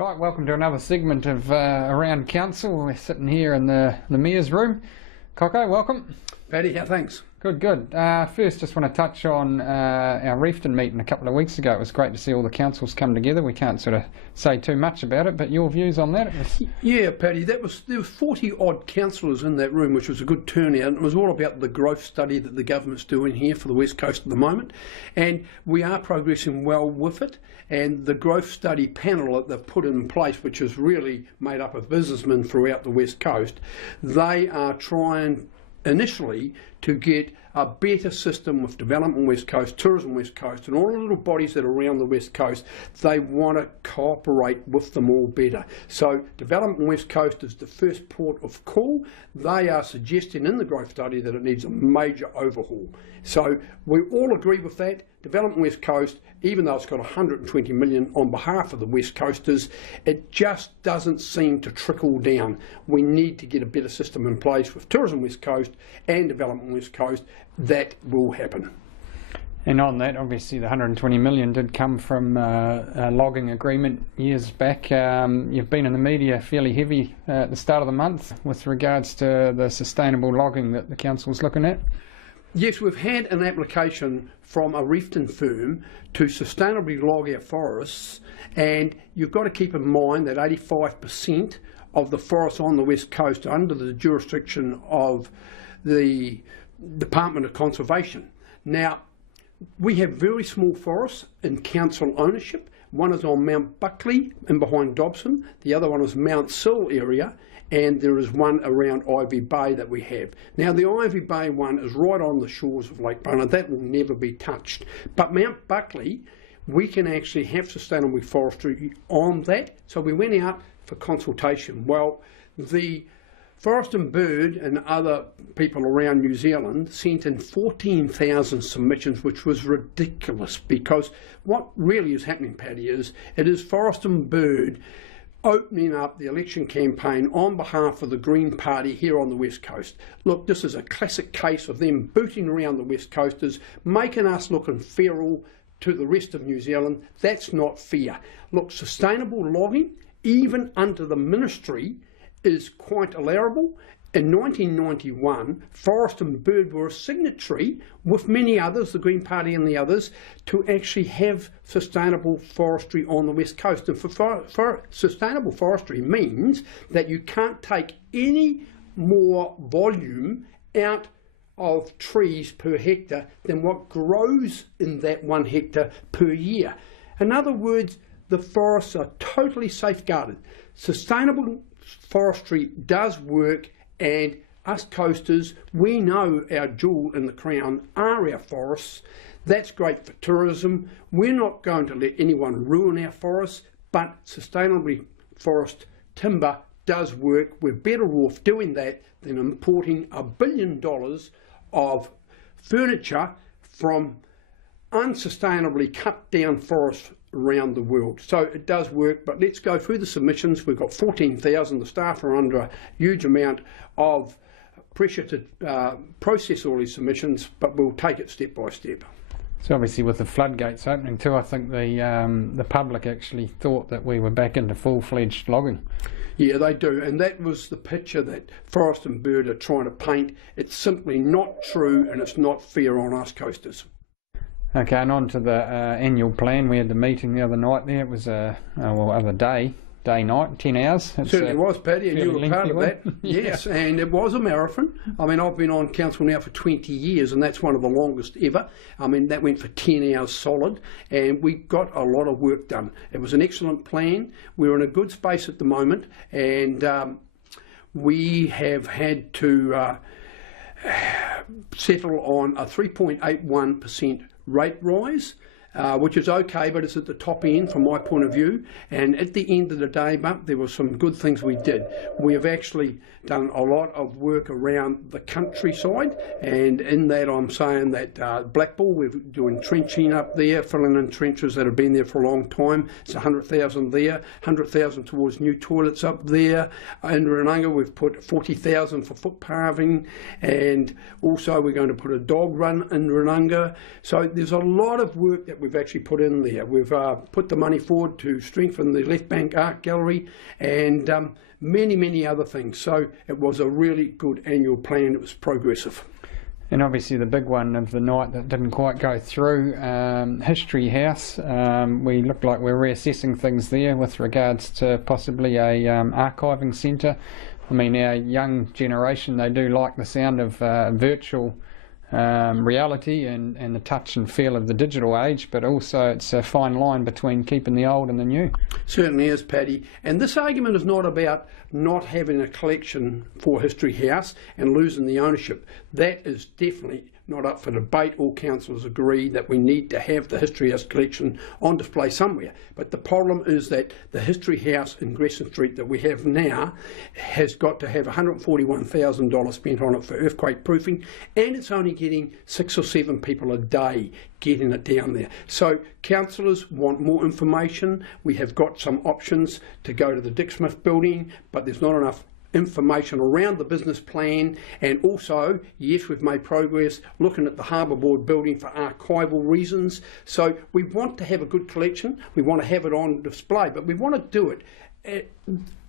Right, welcome to another segment of Around Council. We're sitting here in the Mayor's room. Coco, welcome. Paddy, how thanks? Good. First, just want to touch on our Reefton meeting a couple of weeks ago. It was great to see all the councils come together. We can't sort of say too much about it, but your views on that? Yeah, Paddy, there was 40 odd councillors in that room, which was a good turnout. And it was all about the growth study that the government's doing here for the West Coast at the moment, and we are progressing well with it. And the growth study panel that they've put in place, which is really made up of businessmen throughout the West Coast, they are trying initially to get a better system with Development West Coast, Tourism West Coast, and all the little bodies that are around the West Coast. They want to cooperate with them all better. So Development West Coast is the first port of call. They are suggesting in the growth study that it needs a major overhaul. So we all agree with that. Development West Coast, even though it's got 120 million on behalf of the West Coasters, it just doesn't seem to trickle down. We need to get a better system in place with Tourism West Coast and Development West Coast. That will happen. And on that, obviously the 120 million did come from a logging agreement years back. You've been in the media fairly heavy at the start of the month with regards to the sustainable logging that the council's looking at. Yes, we've had an application from a Reefton firm to sustainably log our forests, and you've got to keep in mind that 85% of the forests on the West Coast are under the jurisdiction of the Department of Conservation. Now, we have very small forests in council ownership. One is on Mount Buckley and behind Dobson, the other one is Mount Sill area, and there is one around Ivy Bay that we have. Now the Ivy Bay one is right on the shores of Lake Bona. That will never be touched. But Mount Buckley, we can actually have sustainable forestry on that. So we went out for consultation. Well, the Forest and Bird and other people around New Zealand sent in 14,000 submissions, which was ridiculous, because what really is happening, Paddy, is it is Forest and Bird opening up the election campaign on behalf of the Green Party here on the West Coast. Look, this is a classic case of them booting around the West Coasters, making us look inferior to the rest of New Zealand. That's not fair. Look, sustainable logging, even under the ministry, is quite allowable. In 1991, Forest and Bird were a signatory with many others, the Green Party and the others, to actually have sustainable forestry on the West Coast. And for sustainable forestry means that you can't take any more volume out of trees per hectare than what grows in that 1 hectare per year. In other words, the forests are totally safeguarded. Sustainable forestry does work, and us coasters, we know our jewel in the crown are our forests. That's great for tourism. We're not going to let anyone ruin our forests, but sustainably forest timber does work. We're better off doing that than importing $1 billion of furniture from unsustainably cut down forests around the world. So it does work, but let's go through the submissions. We've got 14,000. The staff are under a huge amount of pressure to process all these submissions, but we'll take it step by step. So obviously with the floodgates opening too, I think the public actually thought that we were back into full-fledged logging. Yeah, they do, and that was the picture that Forest and Bird are trying to paint. It's simply not true, and it's not fair on us coasters. Okay, and on to the annual plan. We had the meeting the other night there. It was day-night, 10 hours. It certainly was, Paddy, and you were part of that. Yes, and it was a marathon. I mean, I've been on council now for 20 years, and that's one of the longest ever. I mean, that went for 10 hours solid, and we got a lot of work done. It was an excellent plan. We're in a good space at the moment, and we have had to settle on a 3.81% rate rise, which is okay, but it's at the top end from my point of view. And at the end of the day, but there were some good things we did. We have actually done a lot of work around the countryside, and in that I'm saying that Blackbull, we're doing trenching up there, filling in trenches that have been there for a long time. It's 100,000 there, 100,000 towards new toilets up there. In Runanga we've put 40,000 for footpaving, and also we're going to put a dog run in Runanga. So there's a lot of work that that we've actually put in there. We've put the money forward to strengthen the left bank art gallery and many other things. So it was a really good annual plan. It was progressive. And obviously the big one of the night that didn't quite go through, History House. We look like we're reassessing things there with regards to possibly a archiving centre. I mean, our young generation, they do like the sound of virtual reality and the touch and feel of the digital age, but also it's a fine line between keeping the old and the new. Certainly is, Paddy. And this argument is not about not having a collection for History House and losing the ownership. That is definitely not up for debate. All councillors agree that we need to have the History House collection on display somewhere. But the problem is that the History House in Gresson Street that we have now has got to have $141,000 spent on it for earthquake proofing, and it's only getting 6 or 7 people a day getting it down there. So councillors want more information. We have got some options to go to the Dick Smith building, but there's not enough information around the business plan. And also, yes, we've made progress looking at the Harbour Board building for archival reasons. So we want to have a good collection, we want to have it on display, but we want to do it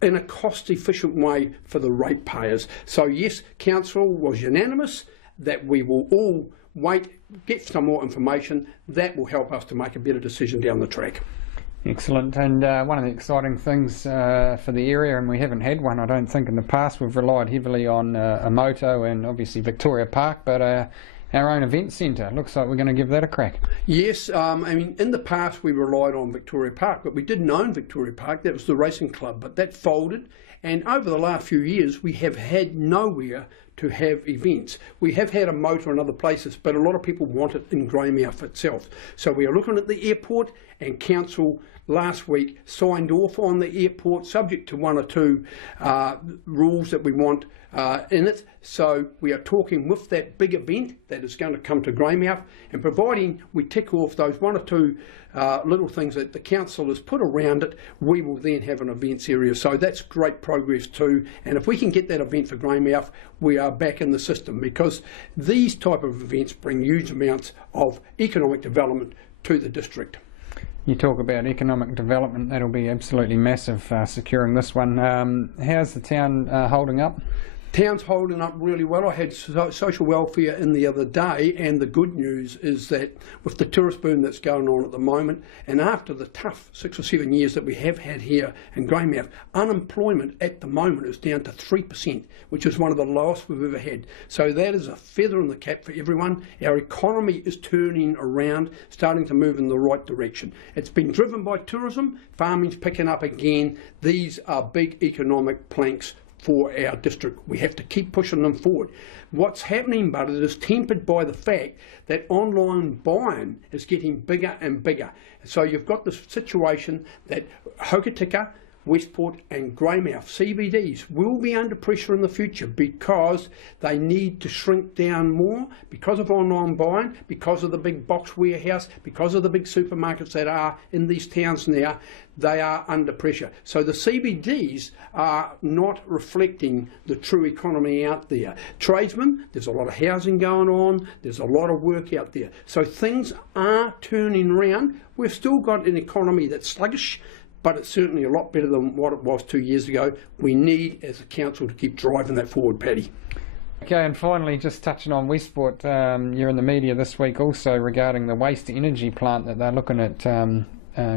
in a cost efficient way for the ratepayers. So yes, council was unanimous that we will all wait, get some more information. That will help us to make a better decision down the track. Excellent. And one of the exciting things for the area, and we haven't had one I don't think in the past, we've relied heavily on Amoto and obviously Victoria Park, but our own event centre, looks like we're going to give that a crack. Yes, I mean, in the past we relied on Victoria Park, but we didn't own Victoria Park. That was the racing club, but that folded. And over the last few years, we have had nowhere to have events. We have had a motor in other places, but a lot of people want it in Greymouth itself. So we are looking at the airport, and council last week signed off on the airport, subject to 1 or 2 rules that we want in it. So we are talking with that big event that is going to come to Greymouth, and providing we tick off those 1 or 2 little things that the council has put around it, we will then have an events area. So that's great progress too. And if we can get that event for Greymouth, we are back in the system, because these type of events bring huge amounts of economic development to the district. You talk about economic development, that'll be absolutely massive, securing this one. How's the town holding up? Town's holding up really well. I had social welfare in the other day, and the good news is that with the tourist boom that's going on at the moment, and after the tough 6 or 7 years that we have had here in Greymouth, unemployment at the moment is down to 3%, which is one of the lowest we've ever had. So that is a feather in the cap for everyone. Our economy is turning around, starting to move in the right direction. It's been driven by tourism, farming's picking up again. These are big economic planks for our district. We have to keep pushing them forward. What's happening, but it is tempered by the fact that online buying is getting bigger and bigger. So you've got this situation that Hokitika, Westport and Greymouth CBDs will be under pressure in the future, because they need to shrink down more because of online buying, because of the big box warehouse, because of the big supermarkets that are in these towns now. They are under pressure. So the CBDs are not reflecting the true economy out there. Tradesmen, there's a lot of housing going on, there's a lot of work out there. So things are turning around. We've still got an economy that's sluggish, but it's certainly a lot better than what it was 2 years ago. We need, as a council, to keep driving that forward, Paddy. Okay, and finally, just touching on Westport, you're in the media this week also regarding the waste energy plant that they're looking at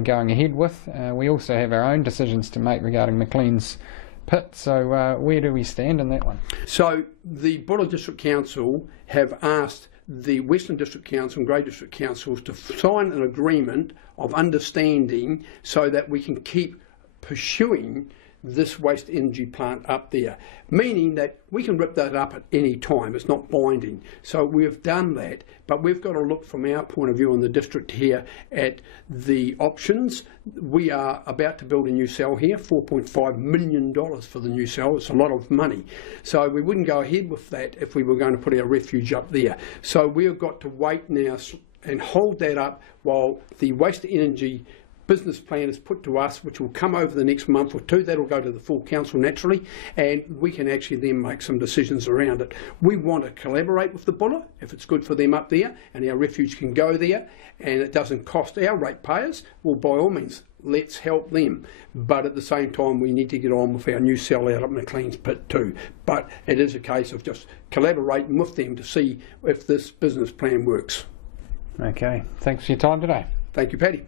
going ahead with. We also have our own decisions to make regarding McLean's pit, so where do we stand in that one? So the Buller District Council have asked the Western District Council and Grey District Councils to sign an agreement of understanding so that we can keep pursuing this waste energy plant up there, meaning that we can rip that up at any time. It's not binding. So we've done that, but we've got to look from our point of view in the district here at the options. We are about to build a new cell here, $4.5 million for the new cell. It's a lot of money. So we wouldn't go ahead with that if we were going to put our refuge up there. So we've got to wait now and hold that up while the waste energy business plan is put to us, which will come over the next month or two. That'll go to the full council naturally, and we can actually then make some decisions around it. We want to collaborate with the Buller if it's good for them up there, and our refuge can go there, and it doesn't cost our ratepayers. Well, by all means, let's help them. But at the same time, we need to get on with our new cell out at McLean's Pit too. But it is a case of just collaborating with them to see if this business plan works. Okay, thanks for your time today. Thank you, Paddy.